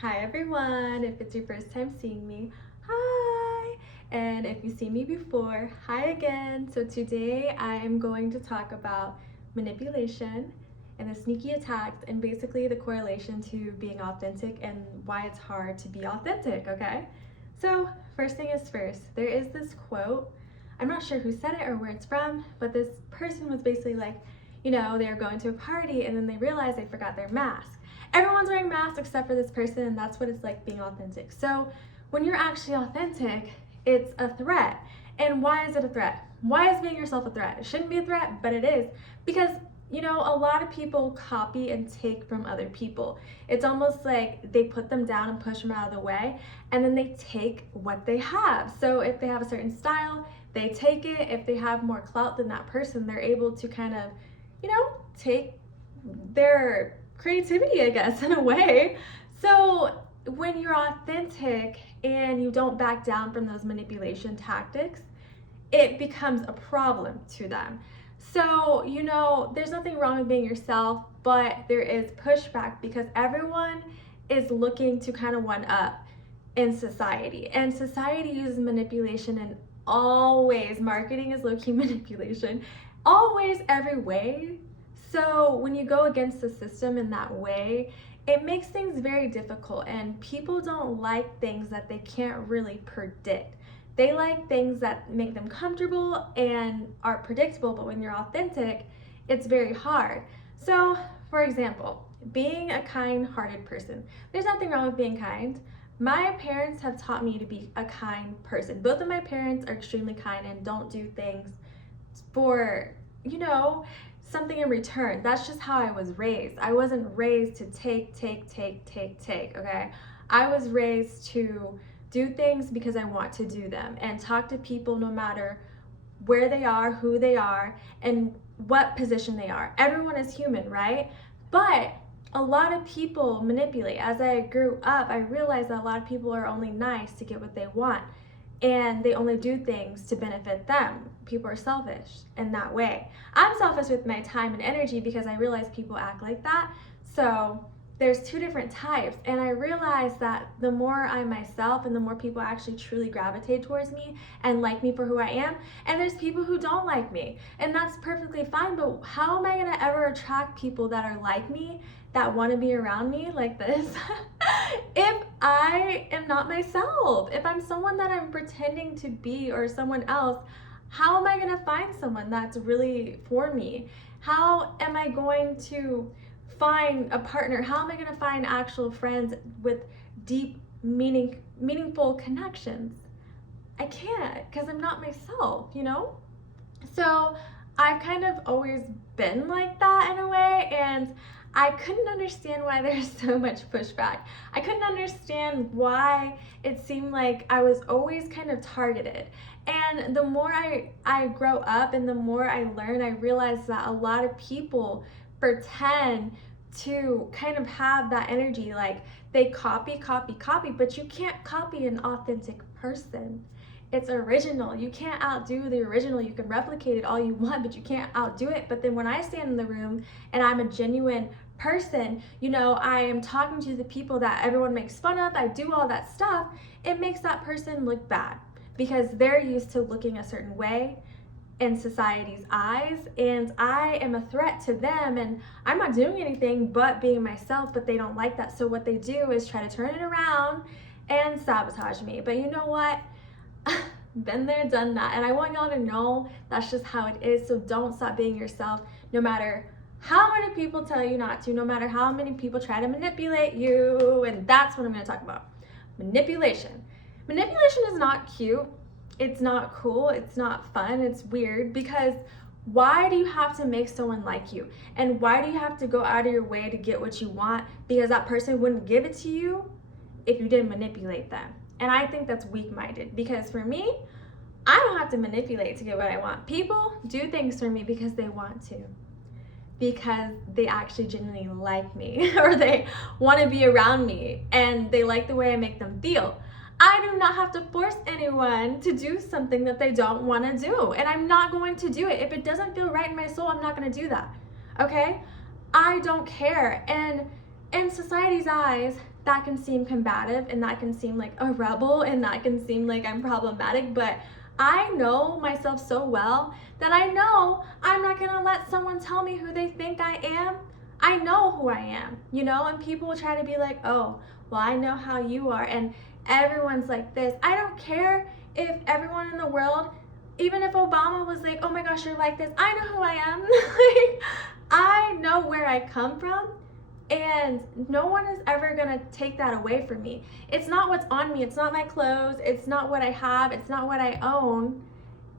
Hi everyone, if it's your first time seeing me, hi! And if you've seen me before, hi again. So today I am going to talk about manipulation and the sneaky attacks and basically the correlation to being authentic and why it's hard to be authentic, okay? So first thing is first, there is this quote. I'm not sure who said it or where it's from, but this person was basically like, they were going to a party and then they realized they forgot their mask. Everyone's wearing masks except for this person, and that's what it's like being authentic. So when you're actually authentic, it's a threat. And why is it a threat? Why is being yourself a threat? It shouldn't be a threat, but it is. Because a lot of people copy and take from other people. It's almost like they put them down and push them out of the way, and then they take what they have. So if they have a certain style, they take it. If they have more clout than that person, they're able to kind of, take their creativity, I guess, in a way. So when you're authentic and you don't back down from those manipulation tactics, it becomes a problem to them. So, there's nothing wrong with being yourself, but there is pushback because everyone is looking to kind of one up in society. And society uses manipulation in all ways. Marketing is low-key manipulation. Always, every way. So when you go against the system in that way, it makes things very difficult, and people don't like things that they can't really predict. They like things that make them comfortable and are predictable, but when you're authentic, it's very hard. So, for example, being a kind-hearted person. There's nothing wrong with being kind. My parents have taught me to be a kind person. Both of my parents are extremely kind and don't do things for, something in return. That's just how I was raised. I wasn't raised to take, okay? I was raised to do things because I want to do them and talk to people no matter where they are, who they are, and what position they are. Everyone is human, right? But a lot of people manipulate. As I grew up, I realized that a lot of people are only nice to get what they want, and they only do things to benefit them. People are selfish in that way. I'm selfish with my time and energy because I realize people act like that. So there's two different types, and I realized that the more I'm myself and the more people actually truly gravitate towards me and like me for who I am, and there's people who don't like me, and that's perfectly fine. But how am I going to ever attract people that are like me, that want to be around me like this, if I am not myself? If I'm someone that I'm pretending to be or someone else, how am I going to find someone that's really for me? How am I going to find a partner? How am I going to find actual friends with deep, meaningful connections? I can't, because I'm not myself. So I've kind of always been like that in a way, and I couldn't understand why there's so much pushback. I couldn't understand why it seemed like I was always kind of targeted. And the more I grow up and the more I learn, I realize that a lot of people pretend to kind of have that energy, like they copy, but you can't copy an authentic person. It's original. You can't outdo the original. You can replicate it all you want, but you can't outdo it. But then when I stand in the room and I'm a genuine person, I am talking to the people that everyone makes fun of, I do all that stuff, it makes that person look bad because they're used to looking a certain way in society's eyes, and I am a threat to them, and I'm not doing anything but being myself, but they don't like that. So what they do is try to turn it around and sabotage me. But you know what? Been there, done that, and I want y'all to know that's just how it is. So don't stop being yourself, no matter how many people tell you not to, no matter how many people try to manipulate you. And that's what I'm going to talk about. Manipulation. Manipulation is not cute. It's not cool. It's not fun. It's weird, because why do you have to make someone like you? And why do you have to go out of your way to get what you want? Because that person wouldn't give it to you if you didn't manipulate them. And I think that's weak-minded, because for me, I don't have to manipulate to get what I want. People do things for me because they want to, because they actually genuinely like me or they want to be around me and they like the way I make them feel. I do not have to force anyone to do something that they don't want to do, and I'm not going to do it. If it doesn't feel right in my soul, I'm not going to do that, okay? I don't care. And in society's eyes, that can seem combative, and that can seem like a rebel, and that can seem like I'm problematic, but I know myself so well that I know I'm not gonna let someone tell me who they think I am. I know who I am, you know, and people will try to be like, oh, well, I know how you are, and everyone's like this. I don't care if everyone in the world, even if Obama was like, oh my gosh, you're like this, I know who I am. Like, I know where I come from, and no one is ever gonna take that away from me. It's not what's on me, it's not my clothes, it's not what I have, it's not what I own.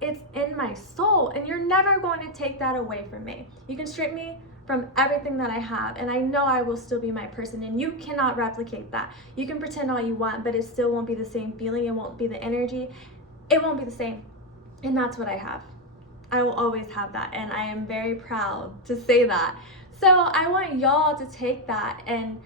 It's in my soul, and you're never going to take that away from me. You can strip me from everything that I have, and I know I will still be my person, and you cannot replicate that. You can pretend all you want, but it still won't be the same feeling, it won't be the energy, it won't be the same. And that's what I have. I will always have that, and I am very proud to say that. So I want y'all to take that and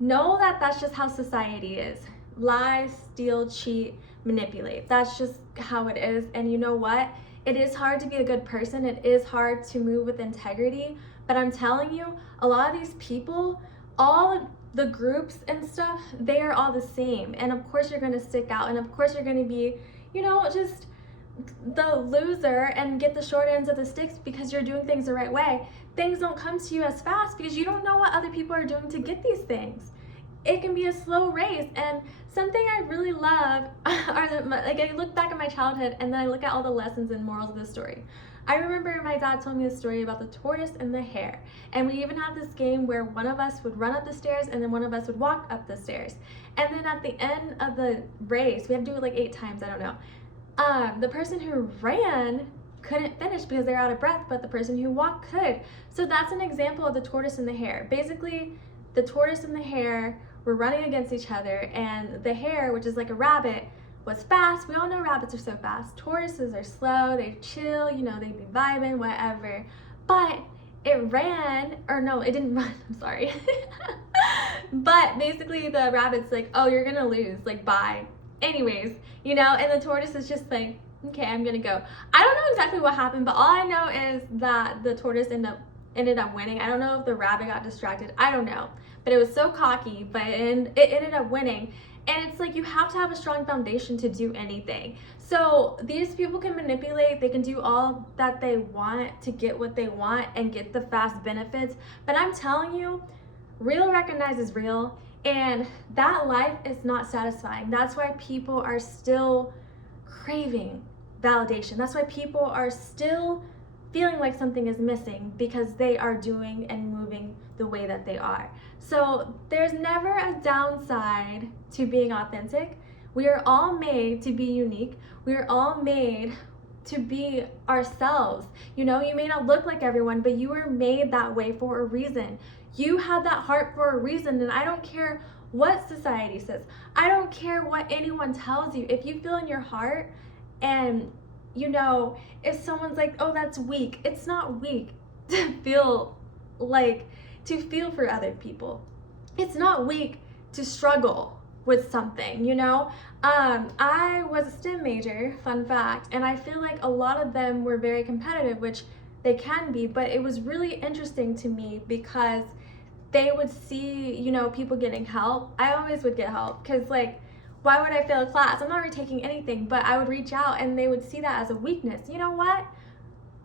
know that that's just how society is. Lie, steal, cheat, manipulate. That's just how it is. And you know what? It is hard to be a good person. It is hard to move with integrity. But I'm telling you, a lot of these people, all of the groups and stuff, they are all the same. And of course you're going to stick out. And of course you're going to be, you know, just the loser and get the short ends of the sticks because you're doing things the right way. Things don't come to you as fast because you don't know what other people are doing to get these things. It can be a slow race. And something I really love are like I look back at my childhood and then I look at all the lessons and morals of the story. I remember my dad told me a story about the tortoise and the hare. And we even had this game where one of us would run up the stairs and then one of us would walk up the stairs. And then at the end of the race, we had to do it like 8 times, I don't know. The person who ran couldn't finish because they're out of breath, but the person who walked could. So that's an example of the tortoise and the hare. Basically, the tortoise and the hare were running against each other, and the hare, which is like a rabbit, was fast. We all know rabbits are so fast. Tortoises are slow, they chill, you know, they be vibing, whatever. But it ran, or no, it didn't run, I'm sorry. But basically the rabbit's like, oh, you're gonna lose, like, bye. Anyways, you know, and the tortoise is just like, okay, I'm gonna go. I don't know exactly what happened, but all I know is that the tortoise ended up winning. I don't know if the rabbit got distracted, I don't know, but it was so cocky, but it ended up winning. And it's like, you have to have a strong foundation to do anything. So these people can manipulate, they can do all that they want to get what they want and get the fast benefits, but I'm telling you, real recognizes real. And that life is not satisfying. That's why people are still craving validation. That's why people are still feeling like something is missing because they are doing and moving the way that they are. So there's never a downside to being authentic. We are all made to be unique. We are all made to be ourselves. You know, you may not look like everyone, but you were made that way for a reason. You have that heart for a reason, and I don't care what society says. I don't care what anyone tells you. If you feel in your heart, and you know, if someone's like, oh, that's weak, it's not weak to feel for other people. It's not weak to struggle with something, you know? I was a STEM major, fun fact, and I feel like a lot of them were very competitive, which they can be, but it was really interesting to me because they would see, you know, people getting help. I always would get help because, like, why would I fail a class? I'm not retaking anything, but I would reach out and they would see that as a weakness. You know what?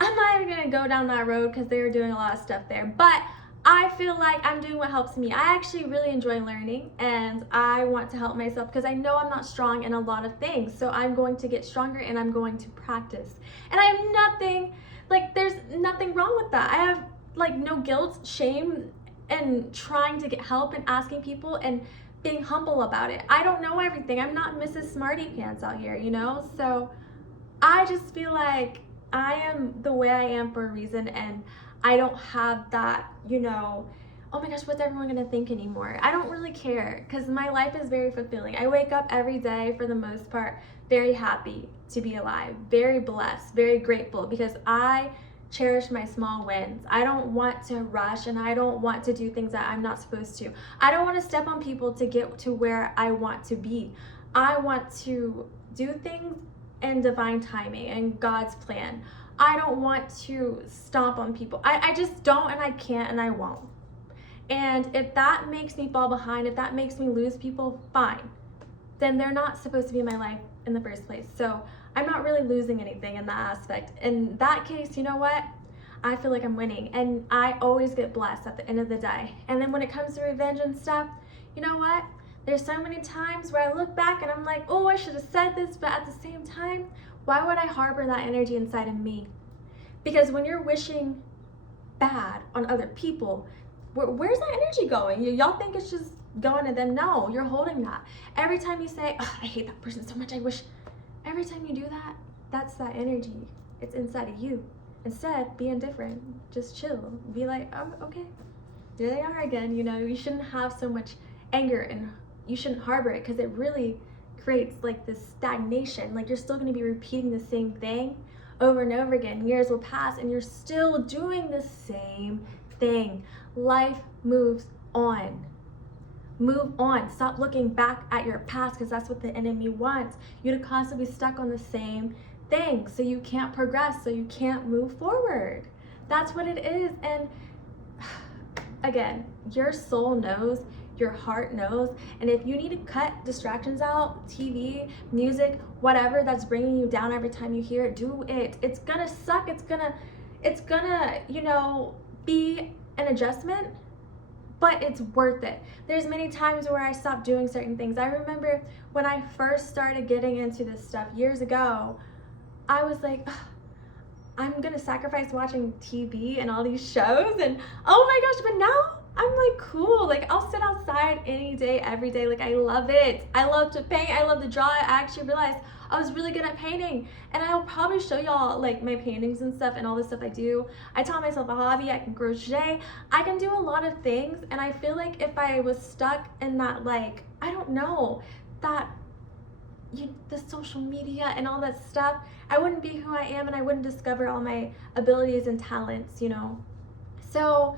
I'm not even gonna go down that road because they were doing a lot of stuff there, but I feel like I'm doing what helps me. I actually really enjoy learning, and I want to help myself because I know I'm not strong in a lot of things. So I'm going to get stronger and I'm going to practice. And I have nothing, like, there's nothing wrong with that. I have, like, no guilt, shame, and trying to get help and asking people and being humble about it. I don't know everything. I'm not Mrs. Smarty Pants out here, you know? So I just feel like I am the way I am for a reason, and I don't have that, you know, oh my gosh, what's everyone gonna think anymore? I don't really care because my life is very fulfilling. I wake up every day, for the most part, very happy to be alive, very blessed, very grateful because I cherish my small wins. I don't want to rush, and I don't want to do things that I'm not supposed to. I don't want to step on people to get to where I want to be. I want to do things in divine timing and God's plan. I don't want to stomp on people. I just don't, and I can't, and I won't. And if that makes me fall behind, if that makes me lose people, fine. Then they're not supposed to be in my life in the first place. So I'm not really losing anything in that aspect. In that case, you know what? I feel like I'm winning, and I always get blessed at the end of the day. And then when it comes to revenge and stuff, you know what? There's so many times where I look back and I'm like, oh, I should have said this, but at the same time, why would I harbor that energy inside of me? Because when you're wishing bad on other people, where's that energy going? Y'all think it's just going to them? No, you're holding that. Every time you say, oh, I hate that person so much, I wish, every time you do that, that's that energy. It's inside of you. Instead, be indifferent. Just chill. Be like, oh, okay, there they are again. You know, you shouldn't have so much anger and you shouldn't harbor it, because it really creates like this stagnation. Like you're still going to be repeating the same thing over and over again. Years will pass and you're still doing the same thing. Life moves on. Move on. Stop looking back at your past, because that's what the enemy wants. You to constantly be stuck on the same thing, so you can't progress, so you can't move forward. That's what it is. And again, your soul knows, your heart knows, and if you need to cut distractions out, TV, music, whatever that's bringing you down every time you hear it, do it. It's gonna suck. It's gonna, you know, be an adjustment, but it's worth it. There's many times where I stopped doing certain things. I remember when I first started getting into this stuff years ago, I was like, I'm gonna sacrifice watching TV and all these shows, and oh my gosh, but now I'm like, cool, like I'll sit outside any day, every day. Like I love it. I love to paint, I love to draw. I actually realized I was really good at painting, and I'll probably show y'all like my paintings and stuff and all the stuff I do. I taught myself a hobby. I can crochet, I can do a lot of things. And I feel like if I was stuck in that, like, I don't know, that the social media and all that stuff, I wouldn't be who I am, and I wouldn't discover all my abilities and talents, you know. So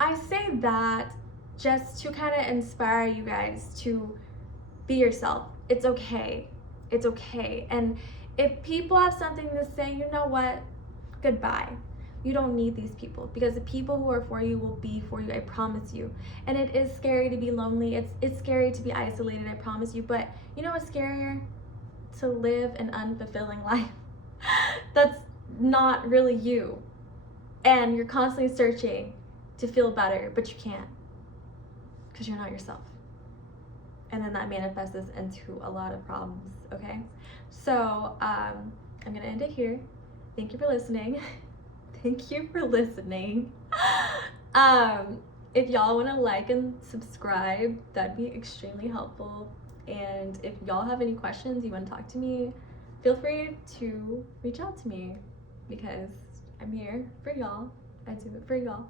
I say that just to kind of inspire you guys to be yourself. It's okay. It's okay. And if people have something to say, you know what? Goodbye. You don't need these people, because the people who are for you will be for you, I promise you. And it is scary to be lonely. It's scary to be isolated, I promise you. But you know what's scarier? To live an unfulfilling life. That's not really you. And you're constantly searching to feel better, but you can't, because you're not yourself. And then that manifests into a lot of problems, okay? So I'm gonna end it here. Thank you for listening. Thank you for listening. If y'all want to like and subscribe, that'd be extremely helpful. And if y'all have any questions, you want to talk to me, feel free to reach out to me, because I'm here for y'all. I do it for y'all.